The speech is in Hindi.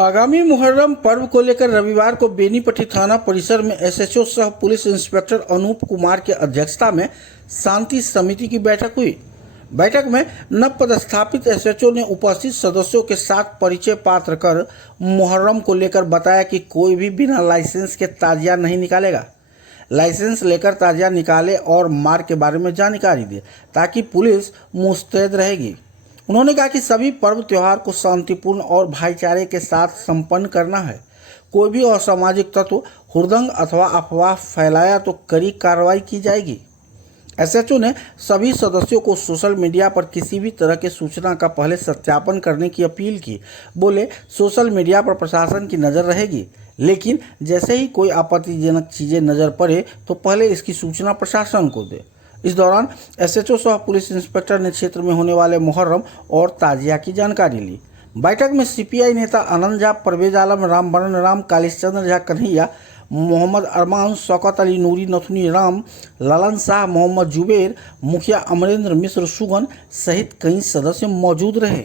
आगामी मुहर्रम पर्व को लेकर रविवार को बेनीपट्टी थाना परिसर में एसएचओ सह पुलिस इंस्पेक्टर अनूप कुमार की अध्यक्षता में शांति समिति की बैठक हुई। बैठक में नव पदस्थापित एसएचओ ने उपस्थित सदस्यों के साथ परिचय पात्र कर मुहर्रम को लेकर बताया कि कोई भी बिना लाइसेंस के ताजिया नहीं निकालेगा। लाइसेंस लेकर ताजिया निकाले और मार्ग के बारे में जानकारी दे ताकि पुलिस मुस्तैद रहेगी। उन्होंने कहा कि सभी पर्व त्योहार को शांतिपूर्ण और भाईचारे के साथ संपन्न करना है। कोई भी असामाजिक तत्व हुड़दंग अथवा अफवाह फैलाया तो कड़ी कार्रवाई की जाएगी। एसएचओ ने सभी सदस्यों को सोशल मीडिया पर किसी भी तरह की सूचना का पहले सत्यापन करने की अपील की। बोले, सोशल मीडिया पर प्रशासन की नज़र रहेगी, लेकिन जैसे ही कोई आपत्तिजनक चीज़ें नज़र पड़े तो पहले इसकी सूचना प्रशासन को दे। इस दौरान एसएचओ सह पुलिस इंस्पेक्टर ने क्षेत्र में होने वाले मुहर्रम और ताजिया की जानकारी ली। बैठक में सीपीआई नेता आनंद झा, परवेज आलम, रामबरन राम, कालीचंद्र झा कन्हैया, मोहम्मद अरमान, शौकत अली नूरी, नथुनी राम, ललन शाह, मोहम्मद जुबेर, मुखिया अमरेंद्र मिश्र सुगन सहित कई सदस्य मौजूद रहे।